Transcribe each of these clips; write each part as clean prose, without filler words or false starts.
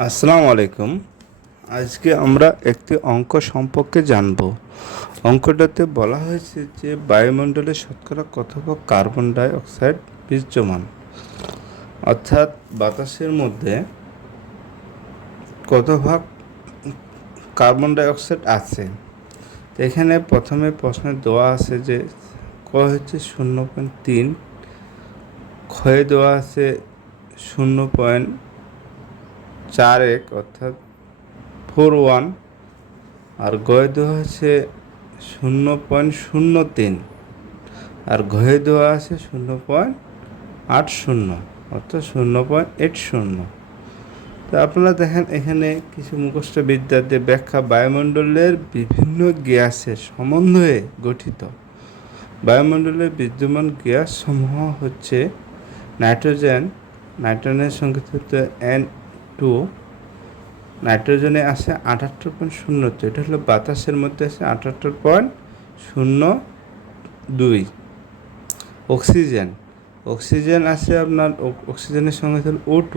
আসসালামু আলাইকুম। আজকে আমরা একটি অঙ্ক সম্পর্কে জানব। অঙ্কটাতে বলা হয়েছে যে বায়ুমণ্ডলে শতকরা কত ভাগ কার্বন ডাই অক্সাইড বিদ্যমান, অর্থাৎ বাতাসের মধ্যে কত ভাগ কার্বন ডাই অক্সাইড আছে। তো এখানে প্রথমে প্রশ্নে দেওয়া আছে যে ক হচ্ছে 0.3, ক্ষয়ে দেওয়া আছে 0.41 অর্থাৎ 41, আর গয়ে দেওয়া আছে 0.03, আর ঘয়ে দেওয়া আছে 0.80 অর্থাৎ 0.80। তো আপনারা দেখেন এখানে কিছু মুখস্থ বিদ্যাতে ব্যাখ্যা বায়ুমণ্ডলের বিভিন্ন গ্যাসের সমন্বয়ে গঠিত। বায়ুমণ্ডলের বিদ্যমান গ্যাস সমূহ হচ্ছে নাইট্রোজেনের সংকেত হচ্ছে N2, নাইট্রোজেনে আছে 78.02, এটা হলো বাতাসের মধ্যে আছে 78.02। অক্সিজেন আছে আপনার, অক্সিজেনের সংকেত হল O2,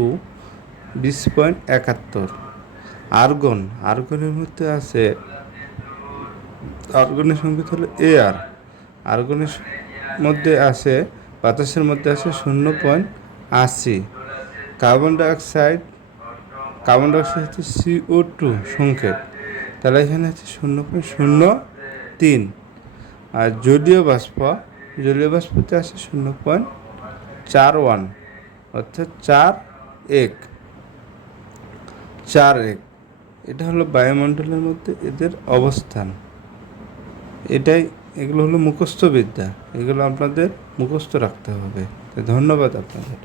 20.71। আর্গনের মধ্যে আছে, আর্গনের সংকেত হলো AR, আর্গনের মধ্যে আছে, বাতাসের মধ্যে আছে 0.80। কার্বন ডাইঅক্সাইড হচ্ছে CO2 সংকেত, তাহলে এখানে হচ্ছে 0.03। আর জলীয় বাষ্পতে আছে 0.41 অর্থাৎ 4.1। এটা হলো বায়ুমণ্ডলের মধ্যে এদের অবস্থান। এগুলো হলো মুখস্থ বিদ্যা, এগুলো আপনাদের মুখস্থ রাখতে হবে। ধন্যবাদ আপনাদের।